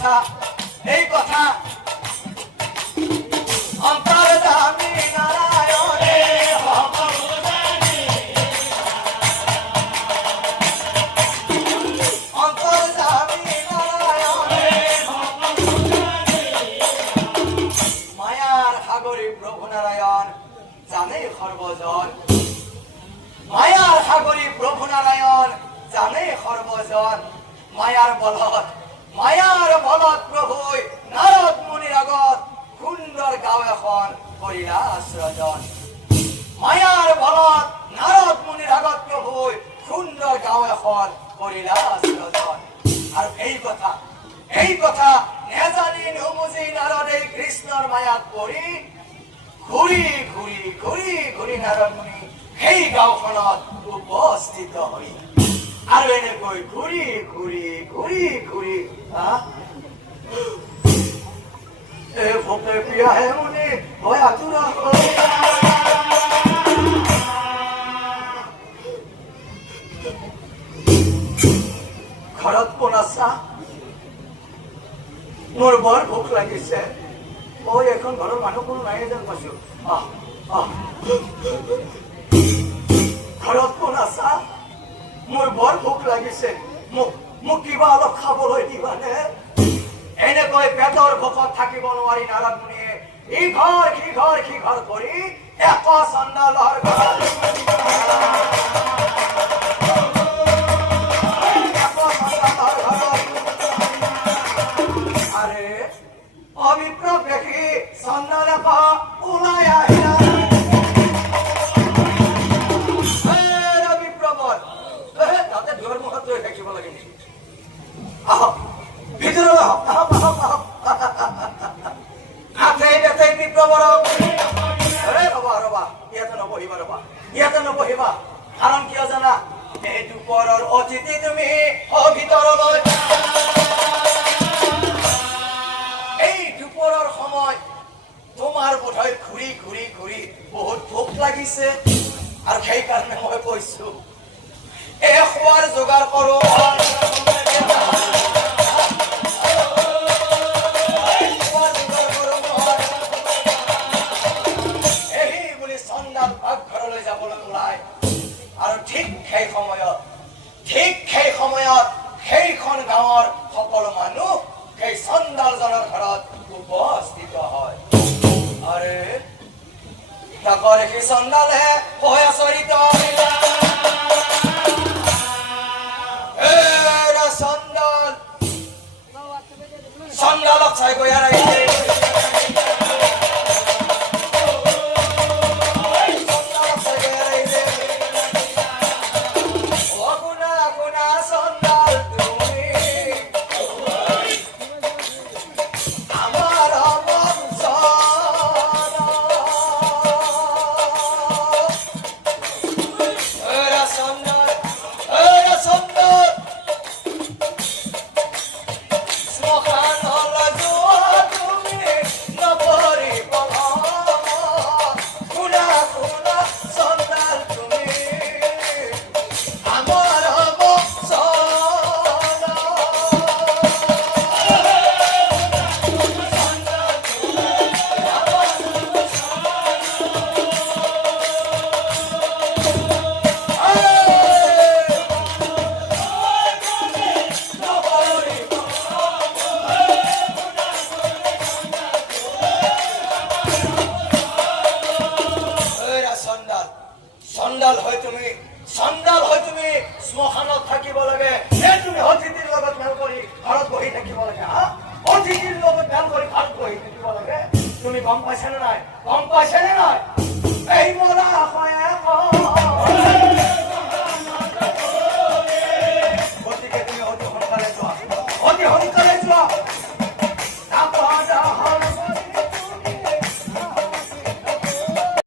কথা অন্তর্যামী নারায়ণে অন্তর্যামী নারায়ণে মায়ার সাগরী প্রভু নারায়ণ জানে সর্বজন মায়ার সাগরী প্রভু নারায়ণ জানে সর্বজন মায়ার বলত প্ৰভুই নাৰদ মুনিৰ আগত সুন্দৰ গাঁও এখন কৰিলা আশ্ৰজন মায়াৰ বলত নাৰদ মুনিৰ আগত প্ৰভুই সুন্দৰ গাঁও এখন কৰিলা আশ্ৰজন আৰু এই কথা নেজানি নুবুজি নাৰদে কৃষ্ণৰ মায়াত পৰি ঘূৰি নাৰদ মুনি সেই গাঁওখনত উপস্থিত হৈ আৰু এনেকৈ ঘূৰি ভোকে পিয়াহে মুনি হয় আতুৰা ঘৰত কোন আছা মোৰ বৰ ভোক লাগিছে এখন ঘৰৰ মানুহ কোনো নাই যেন পাইছো ঘৰত কোন আছা মোৰ বৰ ভোক লাগিছে মোক কিবা অলপ খাবলৈ দিবানে এনেকৈ পেটৰ ভোকত থাকিব নোৱাৰি নাৰদ মুনিয়ে ইঘৰ সিঘৰ কৰি এক চণ্ডালৰ আৰে অবিপ্ৰক দেখি চণ্ডালে ওলাই আহিলা তাতে দুৱাৰ মুখত ৰৈ থাকিব লাগে নেকি আহক ভিতৰলৈ ইয়াতে নবহিবা কাৰণ কিয় জানা এই দুপৰৰ অতিথি তুমি ভিতৰলৈ এই দুপৰৰ সময় তোমাৰ বোধহয় ঘূৰি বহুত ভোক লাগিছে আৰু সেইকাৰণে মই কৈছো খোৱাৰ যোগাৰ কৰো ঠিক সেই সময়ত সেইখন গাঁৱৰ সকলো মানুহ সেই চণ্ডালজনৰ ঘৰত উপস্থিত হয় আৰে তাকৰ সেই চণ্ডালে হয় আচৰিত চণ্ডালক চাই গৈ আহিছে চণ্ডাল হৈ তুমি শ্মশানত থাকিব লাগে তুমি অতিথিৰ লগত মেল কৰি ঘৰত বহি থাকিব লাগে অতিথিৰ লগত মেল কৰি ঘৰত বহি থাকিব লাগে তুমি গম পাইছানে নাই এই মৰা হয়